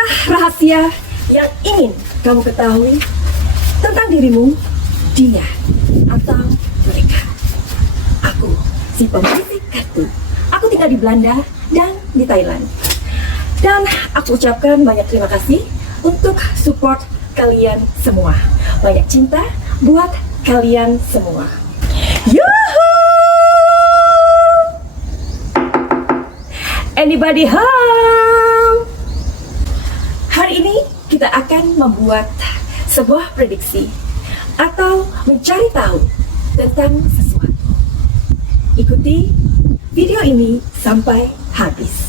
Adakah rahasia yang ingin kamu ketahui tentang dirimu, dia, atau mereka? Aku, si pembisik kartu. Aku tinggal di Belanda dan di Thailand. Dan aku ucapkan banyak terima kasih untuk support kalian semua. Banyak cinta buat kalian semua. Yuhuu! Anybody home? Hari ini kita akan membuat sebuah prediksi atau mencari tahu tentang sesuatu. Ikuti video ini sampai habis.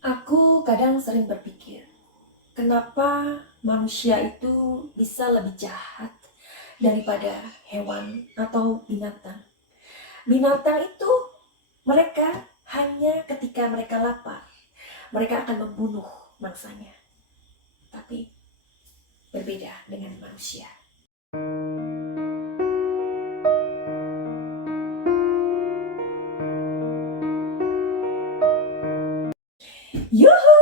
Aku kadang sering berpikir, kenapa manusia itu bisa lebih jahat daripada hewan atau binatang? Binatang itu mereka hanya ketika mereka lapar, mereka akan membunuh mangsanya. Tapi berbeda dengan manusia. Yuhu!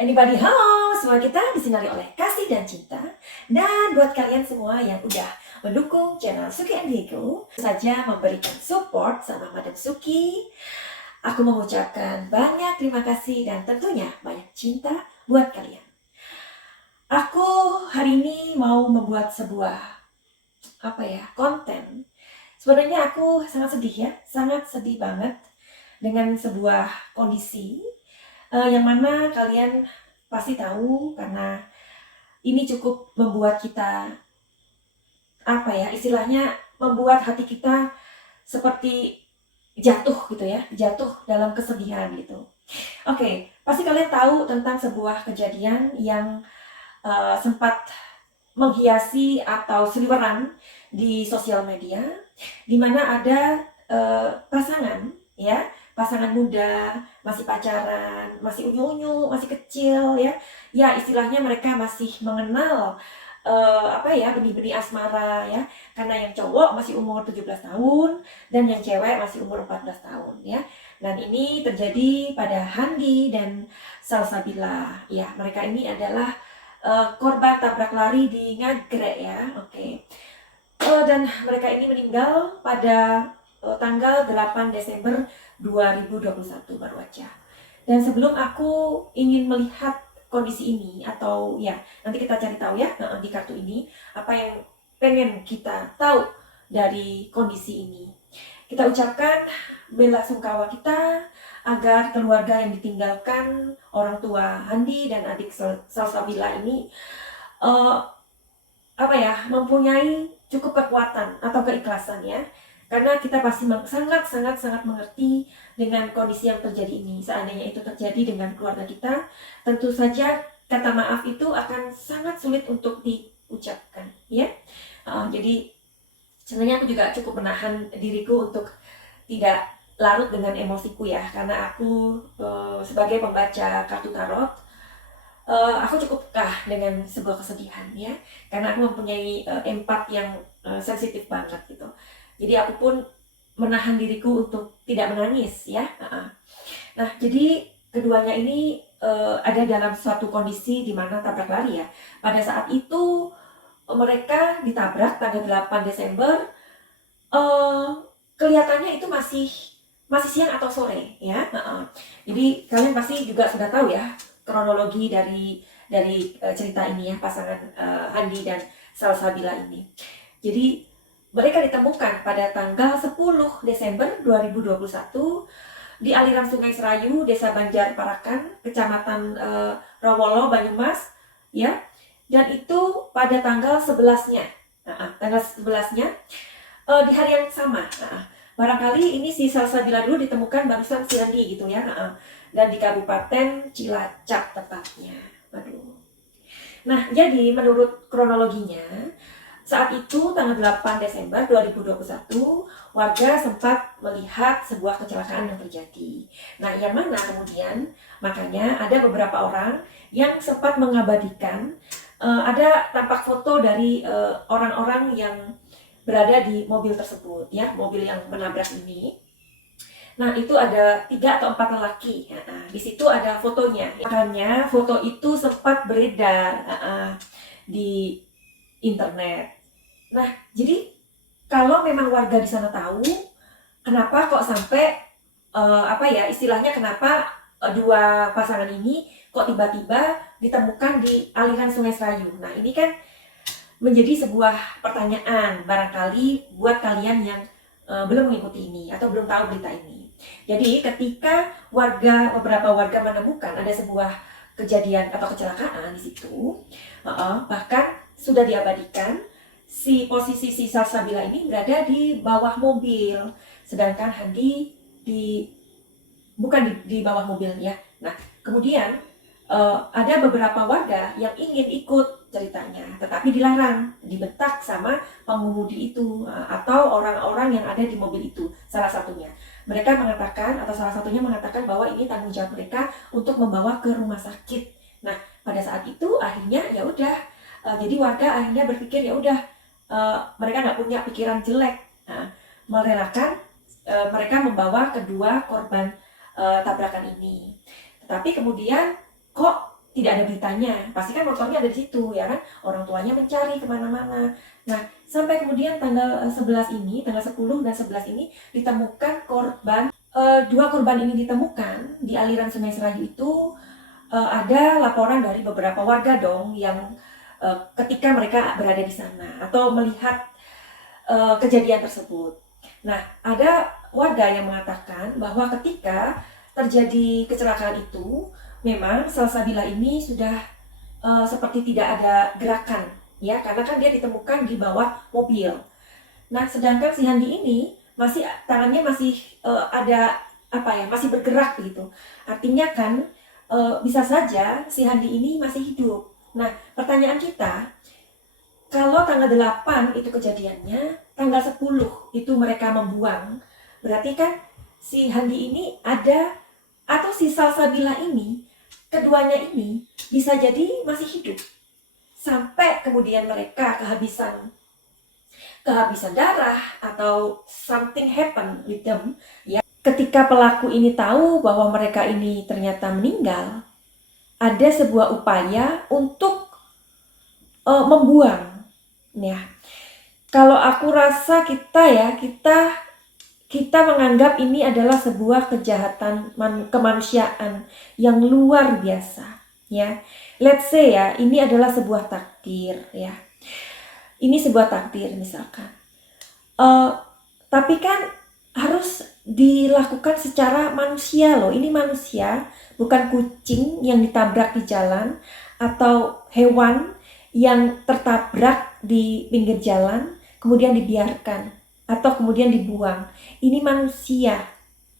Anybody home? Semua kita disinari oleh kasih dan cinta. Dan buat kalian semua yang udah mendukung channel Suki and Diego, saja memberikan support sama Madam Suki, aku mengucapkan banyak terima kasih dan tentunya banyak cinta buat kalian. Aku hari ini mau membuat sebuah konten. Sebenarnya aku sangat sedih ya, sangat sedih banget dengan sebuah kondisi yang mana kalian pasti tahu, karena ini cukup membuat kita istilahnya membuat hati kita seperti jatuh gitu ya, jatuh dalam kesedihan gitu. Oke, pasti kalian tahu tentang sebuah kejadian yang sempat menghiasi atau seliweran di sosial media, di mana ada pasangan muda, masih pacaran, masih unyu-unyu, masih kecil ya istilahnya mereka masih mengenal benih-benih asmara ya, karena yang cowok masih umur 17 tahun dan yang cewek masih umur 14 tahun ya. Dan ini terjadi pada Handi dan Salsabila ya. Mereka ini adalah korban tabrak lari di Nagrek ya. Oke. Dan mereka ini meninggal pada tanggal 8 Desember 2021 baru aja. Dan sebelum aku ingin melihat kondisi ini, atau ya nanti kita cari tahu ya di kartu ini apa yang pengen kita tahu dari kondisi ini, kita ucapkan bela sungkawa kita agar keluarga yang ditinggalkan orang tua Handi dan adik Salsabila ini mempunyai cukup kekuatan atau keikhlasan ya, karena kita pasti sangat mengerti dengan kondisi yang terjadi ini. Seandainya itu terjadi dengan keluarga kita, tentu saja kata maaf itu akan sangat sulit untuk diucapkan ya. Jadi sebenarnya aku juga cukup menahan diriku untuk tidak larut dengan emosiku ya, karena aku sebagai pembaca kartu tarot, aku cukup peka dengan sebuah kesedihan ya, karena aku mempunyai empat yang sensitif banget gitu. Jadi aku pun menahan diriku untuk tidak menangis ya. Nah, jadi keduanya ini ada dalam suatu kondisi di mana tabrak lari ya. Pada saat itu mereka ditabrak tanggal 8 Desember. Kelihatannya itu masih siang atau sore ya. Jadi kalian pasti juga sudah tahu ya kronologi dari cerita ini ya, pasangan Handi dan Salsabila ini. Jadi mereka ditemukan pada tanggal 10 Desember 2021 di aliran Sungai Serayu, Desa Banjar Parakan, Kecamatan Rawolo, Banyumas ya. Dan itu pada tanggal 11-nya. Tanggal 11-nya di hari yang sama. Barangkali ini si Salsabila dulu ditemukan barusan si Handi gitu ya. Dan di Kabupaten Cilacap tepatnya. Nah, jadi menurut kronologinya, saat itu tanggal 8 Desember 2021, warga sempat melihat sebuah kecelakaan yang terjadi. Nah, yang mana kemudian makanya ada beberapa orang yang sempat mengabadikan ada tampak foto dari orang-orang yang berada di mobil tersebut, ya, mobil yang menabrak ini. Nah, itu ada 3 atau 4 lelaki. Nah, di situ ada fotonya. Makanya foto itu sempat beredar di internet. Nah, jadi kalau memang warga di sana tahu, kenapa kok sampai istilahnya kenapa dua pasangan ini kok tiba-tiba ditemukan di aliran Sungai Serayu. Nah, ini kan menjadi sebuah pertanyaan barangkali buat kalian yang belum mengikuti ini atau belum tahu berita ini. Jadi ketika beberapa warga menemukan ada sebuah kejadian atau kecelakaan di situ, bahkan sudah diabadikan posisi si Salsabila ini berada di bawah mobil, sedangkan Handi bukan di bawah mobil ya. Nah, kemudian ada beberapa warga yang ingin ikut ceritanya, tetapi dilarang, dibentak sama pengemudi itu atau orang-orang yang ada di mobil itu. Salah satunya salah satunya mengatakan bahwa ini tanggung jawab mereka untuk membawa ke rumah sakit. Nah, pada saat itu akhirnya ya udah, jadi warga akhirnya berpikir ya udah, mereka nggak punya pikiran jelek, merelakan mereka membawa kedua korban tabrakan ini. Tetapi kemudian kok tidak ada beritanya, pasti kan motornya ada di situ ya kan, orang tuanya mencari kemana-mana. Nah, sampai kemudian tanggal 11 ini, tanggal 10 dan 11 ini ditemukan korban, dua korban ini ditemukan di aliran Sungai Serayu itu. Ada laporan dari beberapa warga dong yang ketika mereka berada di sana atau melihat kejadian tersebut. Nah, ada warga yang mengatakan bahwa ketika terjadi kecelakaan itu, memang Salsabila ini sudah seperti tidak ada gerakan, ya, karena kan dia ditemukan di bawah mobil. Nah, sedangkan si Handi ini tangannya masih masih bergerak gitu. Artinya kan bisa saja si Handi ini masih hidup. Nah, pertanyaan kita, kalau tanggal 8 itu kejadiannya, tanggal 10 itu mereka membuang, berarti kan si Handi ini ada, atau si Salsabila ini, keduanya ini bisa jadi masih hidup. Sampai kemudian mereka kehabisan darah atau something happen with them, ya. Ketika pelaku ini tahu bahwa mereka ini ternyata meninggal, ada sebuah upaya untuk membuang. Ya, kalau aku rasa kita menganggap ini adalah sebuah kejahatan kemanusiaan yang luar biasa, ya. Let's say ya, ini adalah sebuah takdir, ya. Ini sebuah takdir misalkan. Tapi kan harus dilakukan secara manusia loh. Ini manusia, bukan kucing yang ditabrak di jalan atau hewan yang tertabrak di pinggir jalan kemudian dibiarkan atau kemudian dibuang. Ini manusia,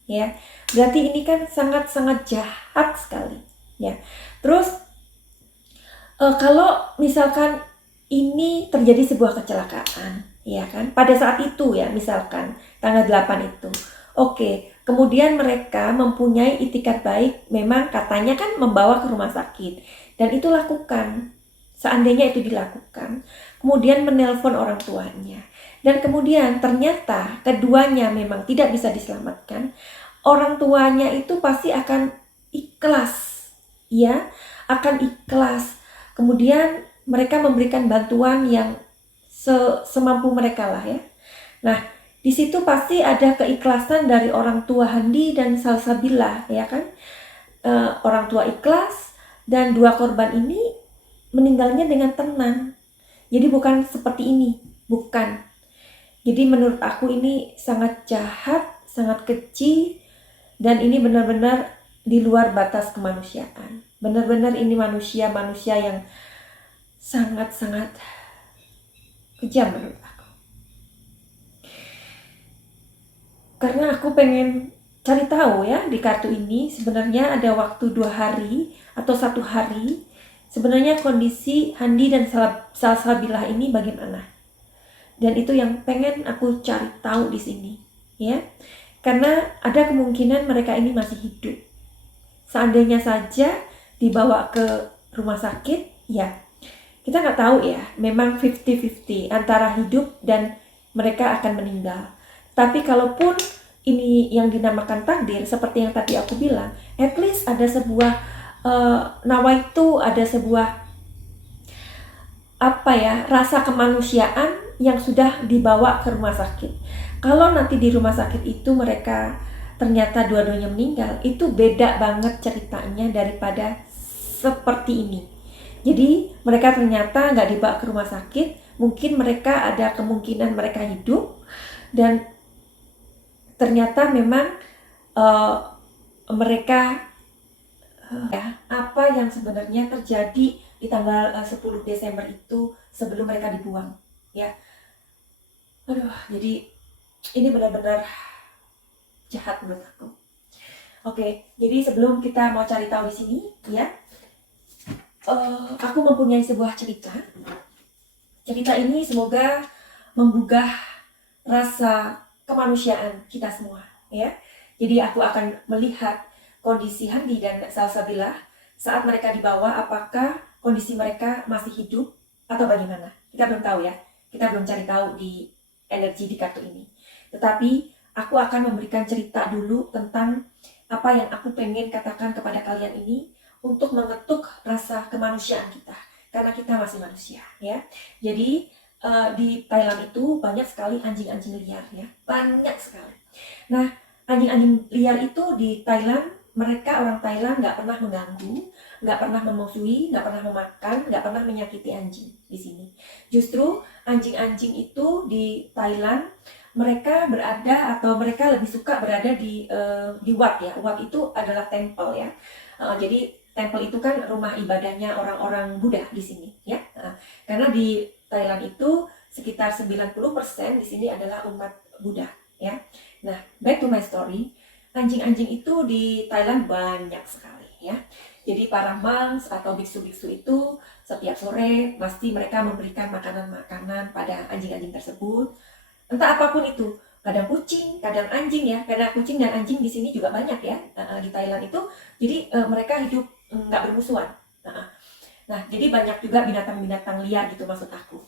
ya. Berarti ini kan sangat-sangat jahat sekali, ya. Terus kalau misalkan ini terjadi sebuah kecelakaan, ya kan, pada saat itu ya, misalkan tanggal 8 itu, oke, kemudian mereka mempunyai itikat baik, memang katanya kan membawa ke rumah sakit, dan itu lakukan. Seandainya itu dilakukan, kemudian menelpon orang tuanya, dan kemudian ternyata keduanya memang tidak bisa diselamatkan, orang tuanya itu pasti akan ikhlas, ya, akan ikhlas. Kemudian mereka memberikan bantuan yang semampu mereka lah, ya. Nah, di situ pasti ada keikhlasan dari orang tua Handi dan Salsabila, ya kan? Orang tua ikhlas dan dua korban ini meninggalnya dengan tenang. Jadi bukan seperti ini, bukan. Jadi menurut aku ini sangat jahat, sangat keji, dan ini benar-benar di luar batas kemanusiaan. Benar-benar ini manusia yang sangat-sangat kejam menurut aku. Karena aku pengen cari tahu ya, di kartu ini sebenarnya ada waktu 2 hari atau 1 hari, sebenarnya kondisi Handi dan Salsabila ini bagaimana. Dan itu yang pengen aku cari tahu di sini. ya. Karena ada kemungkinan mereka ini masih hidup. Seandainya saja dibawa ke rumah sakit, ya kita nggak tahu ya, memang 50-50 antara hidup dan mereka akan meninggal. Tapi kalaupun ini yang dinamakan takdir, seperti yang tadi aku bilang, at least ada sebuah nawaitu, ada sebuah rasa kemanusiaan yang sudah dibawa ke rumah sakit. Kalau nanti di rumah sakit itu mereka ternyata dua-duanya meninggal, itu beda banget ceritanya daripada seperti ini. Jadi mereka ternyata nggak dibawa ke rumah sakit, mungkin mereka ada kemungkinan mereka hidup, dan ternyata memang mereka apa yang sebenarnya terjadi di tanggal 10 Desember itu sebelum mereka dibuang, ya. Aduh, jadi ini benar-benar jahat menurut aku. Oke, jadi sebelum kita mau cari tahu di sini, ya, aku mempunyai sebuah cerita. Cerita ini semoga menggugah rasa kemanusiaan kita semua, ya. Jadi aku akan melihat kondisi Handi dan Salsabila saat mereka dibawa, apakah kondisi mereka masih hidup atau bagaimana. Kita belum tahu ya, kita belum cari tahu di energi di kartu ini. Tetapi aku akan memberikan cerita dulu tentang apa yang aku pengen katakan kepada kalian ini untuk mengetuk rasa kemanusiaan kita, karena kita masih manusia, ya. Jadi di Thailand itu banyak sekali anjing-anjing liar, ya, banyak sekali. Nah, anjing-anjing liar itu di Thailand, mereka orang Thailand nggak pernah mengganggu, nggak pernah memusuhi, nggak pernah memakan, nggak pernah menyakiti anjing di sini. Justru anjing-anjing itu di Thailand mereka berada, atau mereka lebih suka berada di Wat, ya. Wat itu adalah temple, ya. Jadi temple itu kan rumah ibadahnya orang-orang Buddha di sini, ya. Karena di Thailand itu sekitar 90% di sini adalah umat Buddha, ya. Nah, back to my story. Anjing-anjing itu di Thailand banyak sekali, ya. Jadi para monks atau biksu-biksu itu setiap sore pasti mereka memberikan makanan-makanan pada anjing-anjing tersebut. Entah apapun itu, kadang kucing, kadang anjing, ya. Karena kucing dan anjing di sini juga banyak, ya, di Thailand itu. Jadi mereka hidup nggak bermusuhan. Nah, jadi banyak juga binatang-binatang liar gitu maksud aku.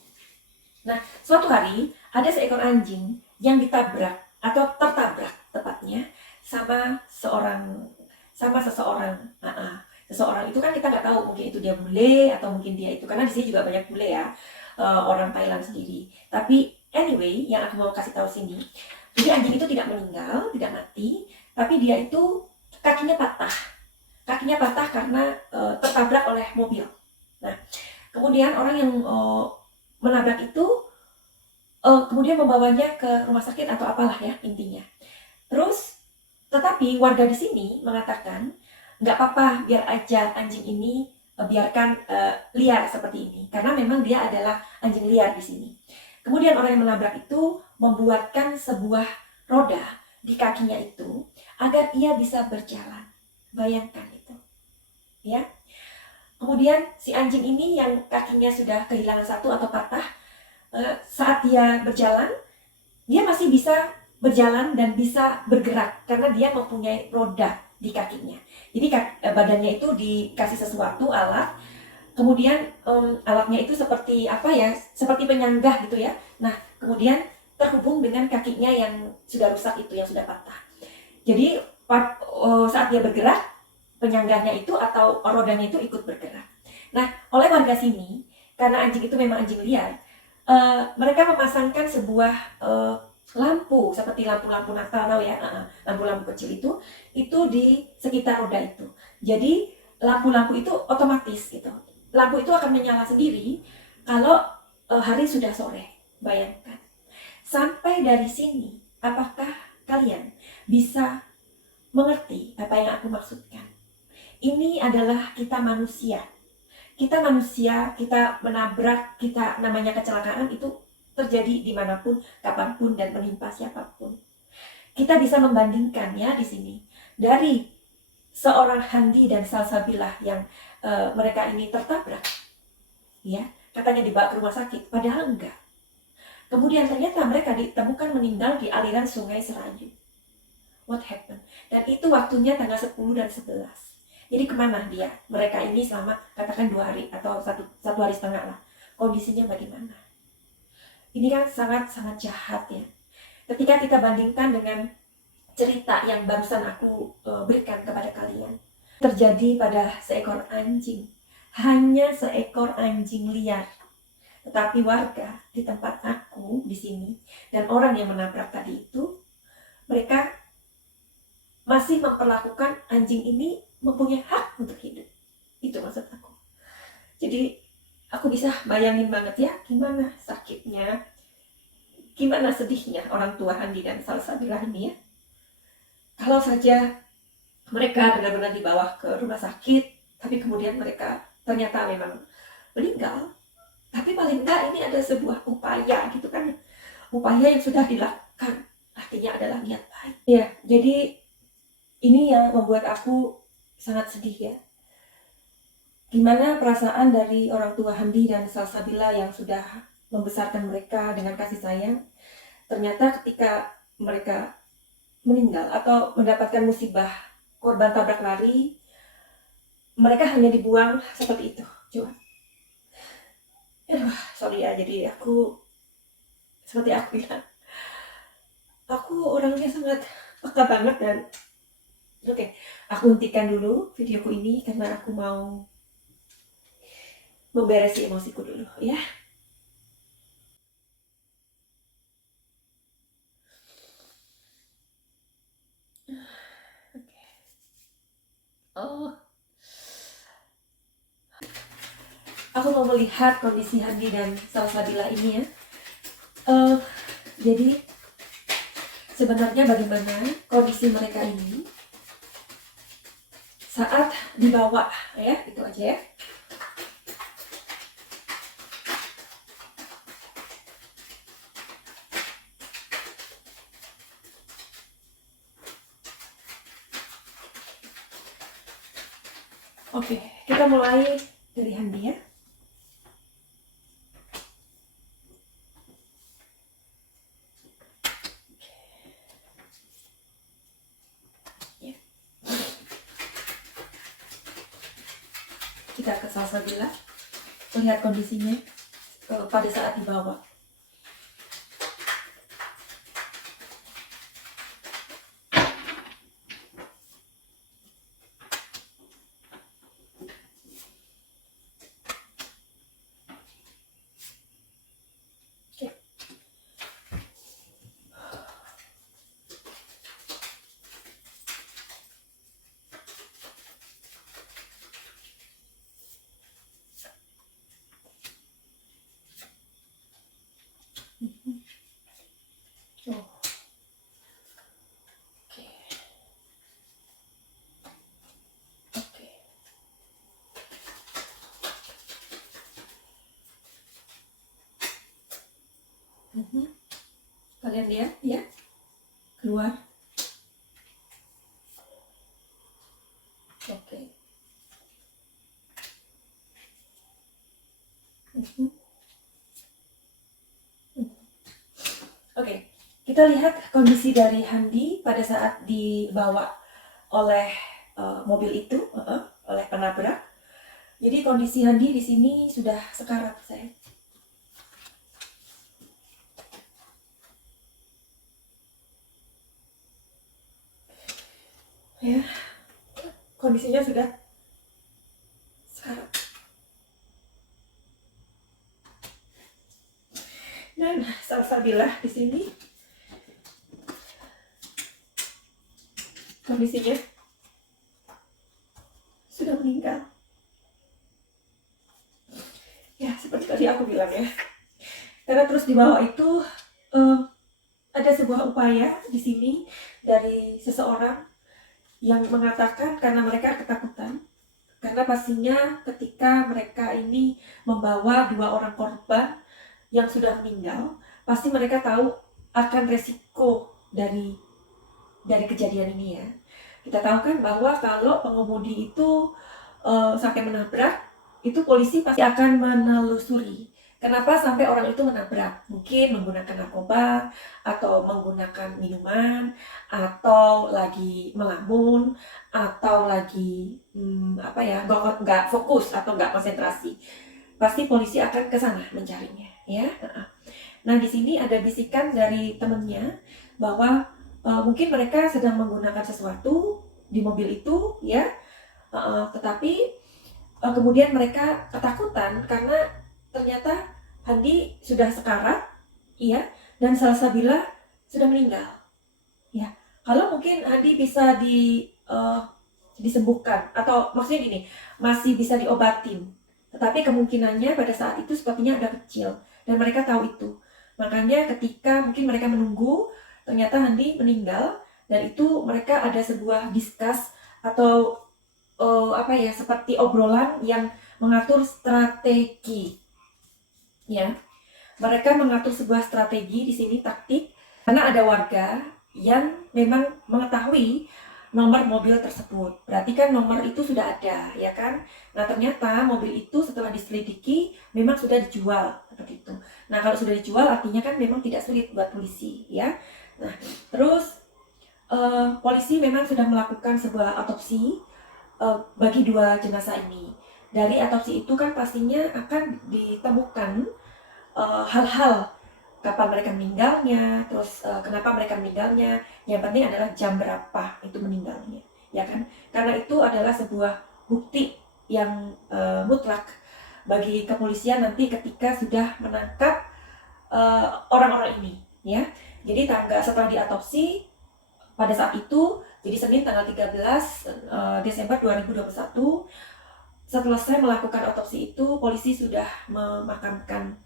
Nah, suatu hari ada seekor anjing yang ditabrak atau tertabrak tepatnya sama seseorang. Seseorang itu kan kita nggak tahu, mungkin itu dia bule atau mungkin dia itu, karena di sini juga banyak bule, ya, orang Thailand sendiri. Tapi anyway, yang aku mau kasih tahu sini, jadi anjing itu tidak meninggal, tidak mati, tapi dia itu kakinya patah. Kakinya patah karena tertabrak oleh mobil. Nah, kemudian orang yang menabrak itu kemudian membawanya ke rumah sakit atau apalah, ya, intinya. Terus, tetapi warga di sini mengatakan, nggak apa-apa, biar aja anjing ini biarkan liar seperti ini, karena memang dia adalah anjing liar di sini. Kemudian orang yang menabrak itu membuatkan sebuah roda di kakinya itu agar ia bisa berjalan. Bayangkan itu, ya. Kemudian si anjing ini yang kakinya sudah kehilangan satu atau patah, saat dia berjalan, dia masih bisa berjalan dan bisa bergerak karena dia mempunyai roda di kakinya. Jadi badannya itu dikasih sesuatu alat, kemudian alatnya itu seperti apa, ya, seperti penyanggah gitu, ya. Nah, kemudian terhubung dengan kakinya yang sudah rusak itu, yang sudah patah. Jadi saat dia bergerak, penyanggahnya itu atau rodanya itu ikut bergerak. Nah, oleh warga sini, karena anjing itu memang anjing liar, mereka memasangkan sebuah lampu seperti lampu-lampu Natal, tahu, ya, lampu-lampu kecil itu di sekitar roda itu. Jadi lampu-lampu itu otomatis gitu. Lampu itu akan menyala sendiri kalau hari sudah sore. Bayangkan. Sampai dari sini, apakah kalian bisa mengerti apa yang aku maksudkan? Ini adalah kita manusia. Kita manusia, kita menabrak, kita namanya kecelakaan itu terjadi dimanapun, kapanpun, dan menimpa siapapun. Kita bisa membandingkan, ya, di sini dari seorang Handi dan Salsabilah yang mereka ini tertabrak, ya, katanya dibawa ke rumah sakit, padahal enggak. Kemudian ternyata mereka ditemukan meninggal di aliran sungai Serayu. What happened? Dan itu waktunya tanggal 10 dan 11. Jadi kemana dia? Mereka ini selama katakan 2 hari atau satu hari setengah lah. Kondisinya bagaimana? Ini kan sangat-sangat jahat ya. Ketika kita bandingkan dengan cerita yang barusan aku berikan kepada kalian. Terjadi pada seekor anjing. Hanya seekor anjing liar. Tetapi warga di tempat aku di sini dan orang yang menabrak tadi itu, mereka masih memperlakukan anjing ini mempunyai hak untuk hidup. Itu maksud aku. Jadi aku bisa bayangin banget ya gimana sakitnya, gimana sedihnya orang tua Handi dan Salsabila ini ya. Kalau saja mereka benar-benar dibawa ke rumah sakit, tapi kemudian mereka ternyata memang meninggal, tapi paling enggak ini ada sebuah upaya gitu kan, upaya yang sudah dilakukan, artinya adalah niat baik ya. Jadi ini yang membuat aku sangat sedih ya, gimana perasaan dari orang tua Handi dan Salsabila yang sudah membesarkan mereka dengan kasih sayang, ternyata ketika mereka meninggal atau mendapatkan musibah korban tabrak lari, mereka hanya dibuang seperti itu. Coba, sorry ya, jadi aku seperti aku bilang, aku orangnya sangat peka banget dan oke, aku hentikan dulu videoku ini karena aku mau memberesi emosiku dulu ya. Oh, aku mau melihat kondisi Handi dan Salsabila ini ya. Jadi sebenarnya bagaimana kondisi mereka ini saat dibawa ya, itu aja ya. Oke, kita mulai dari Handi ya. Kita ke Salsabila, lihat kondisinya pada saat dibawa. Oh. Oke. Oke. Kalian lihat ya, keluar. Oke. Oke, kita lihat kondisi dari Handi pada saat dibawa oleh mobil itu, oleh penabrak. Jadi kondisi Handi di sini sudah sekarat, saya. Ya, kondisinya sudah sekarat. Dan Salsabila di sini kondisinya sudah meninggal. Ya, seperti tadi aku bilang ya. Karena terus di bawah itu ada sebuah upaya di sini dari seseorang yang mengatakan karena mereka ketakutan. Karena pastinya ketika mereka ini membawa 2 orang korban yang sudah meninggal, pasti mereka tahu akan resiko dari kejadian ini ya. Kita tahu kan bahwa kalau pengemudi itu sampai menabrak, itu polisi pasti akan menelusuri Kenapa sampai orang itu menabrak? Mungkin menggunakan narkoba, atau menggunakan minuman, atau lagi melamun, atau lagi apa ya, nggak fokus atau nggak konsentrasi. Pasti polisi akan ke sana mencarinya, ya. Nah, di sini ada bisikan dari temennya bahwa mungkin mereka sedang menggunakan sesuatu di mobil itu, ya. Tetapi kemudian mereka ketakutan karena ternyata Handi sudah sekarat, iya, dan Salsabila sudah meninggal, ya. Kalau mungkin Handi bisa disembuhkan, atau maksudnya gini, masih bisa diobatin, tetapi kemungkinannya pada saat itu sepertinya ada kecil, dan mereka tahu itu. Makanya ketika mungkin mereka menunggu, ternyata Handi meninggal, dan itu mereka ada sebuah diskus atau apa ya, seperti obrolan yang mengatur strategi, ya. Mereka mengatur sebuah strategi di sini, taktik, karena ada warga yang memang mengetahui nomor mobil tersebut. Berarti kan nomor itu sudah ada, ya kan? Nah, ternyata mobil itu setelah diselidiki memang sudah dijual seperti itu. Nah, kalau sudah dijual artinya kan memang tidak sulit buat polisi, ya. Nah, terus polisi memang sudah melakukan sebuah autopsi bagi dua jenazah ini. Dari autopsi itu kan pastinya akan ditemukan hal-hal kapan mereka meninggalnya, terus kenapa mereka meninggalnya. Yang penting adalah jam berapa itu meninggalnya, ya kan? Karena itu adalah sebuah bukti yang mutlak bagi kepolisian nanti ketika sudah menangkap orang-orang ini, ya. Jadi setelah diautopsi pada saat itu, jadi Senin tanggal 13 Desember 2021, setelah saya melakukan autopsi itu, polisi sudah memakamkan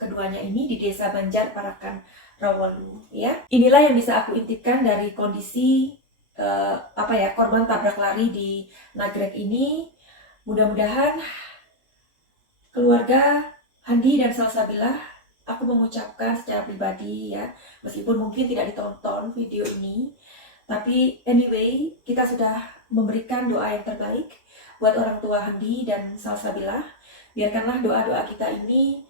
keduanya ini di Desa Banjar Parakan Rawalu, ya. Inilah yang bisa aku intipkan dari kondisi korban tabrak lari di Nagrek ini. Mudah-mudahan keluarga Handi dan Salsabila, aku mengucapkan secara pribadi, ya, meskipun mungkin tidak ditonton video ini, tapi anyway, kita sudah memberikan doa yang terbaik buat orang tua Handi dan Salsabila. Biarkanlah doa-doa kita ini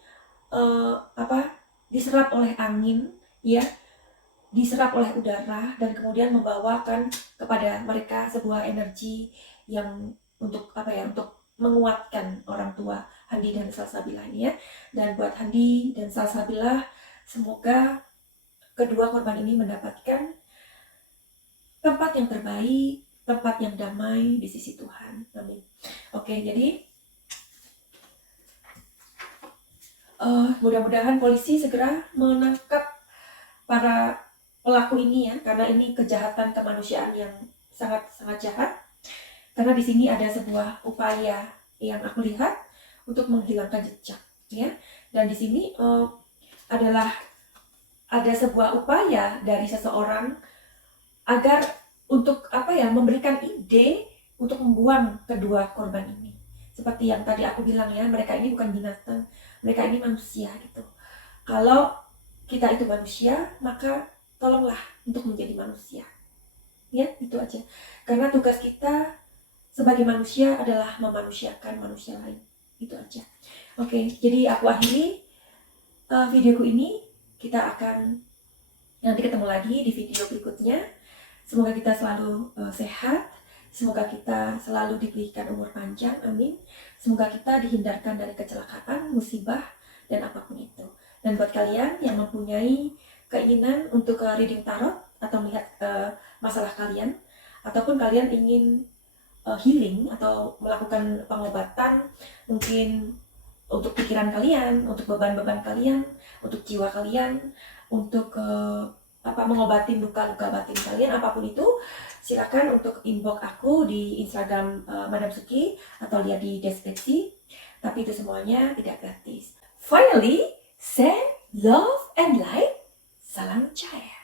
diserap oleh angin, ya, diserap oleh udara, dan kemudian membawakan kepada mereka sebuah energi yang untuk menguatkan orang tua Handi dan Salsabila ini, ya. Dan buat Handi dan Salsabila, semoga kedua korban ini mendapatkan tempat yang terbaik, tempat yang damai di sisi Tuhan. Amin. Oke, jadi mudah-mudahan polisi segera menangkap para pelaku ini, ya, karena ini kejahatan kemanusiaan yang sangat-sangat jahat. Karena di sini ada sebuah upaya yang aku lihat untuk menghilangkan jejak, ya. Dan di sini adalah ada sebuah upaya dari seseorang agar untuk memberikan ide untuk membuang kedua korban ini. Seperti yang tadi aku bilang, ya, mereka ini bukan binatang, mereka ini manusia, gitu. Kalau kita itu manusia, maka tolonglah untuk menjadi manusia, ya, itu aja. Karena tugas kita sebagai manusia adalah memanusiakan manusia lain, itu aja. Oke, jadi aku akhiri videoku ini. Kita akan nanti ketemu lagi di video berikutnya. Semoga kita selalu sehat, semoga kita selalu diberikan umur panjang, amin. Semoga kita dihindarkan dari kecelakaan, musibah, dan apapun itu. Dan buat kalian yang mempunyai keinginan untuk reading tarot atau melihat masalah kalian, ataupun kalian ingin healing atau melakukan pengobatan, mungkin untuk pikiran kalian, untuk beban-beban kalian, untuk jiwa kalian, untuk mengobati luka-luka batin kalian, apapun itu, silakan untuk inbox aku di Instagram Madam Suki, atau lihat di deskripsi. Tapi itu semuanya tidak gratis. Finally, send love and light. Salam Cahaya.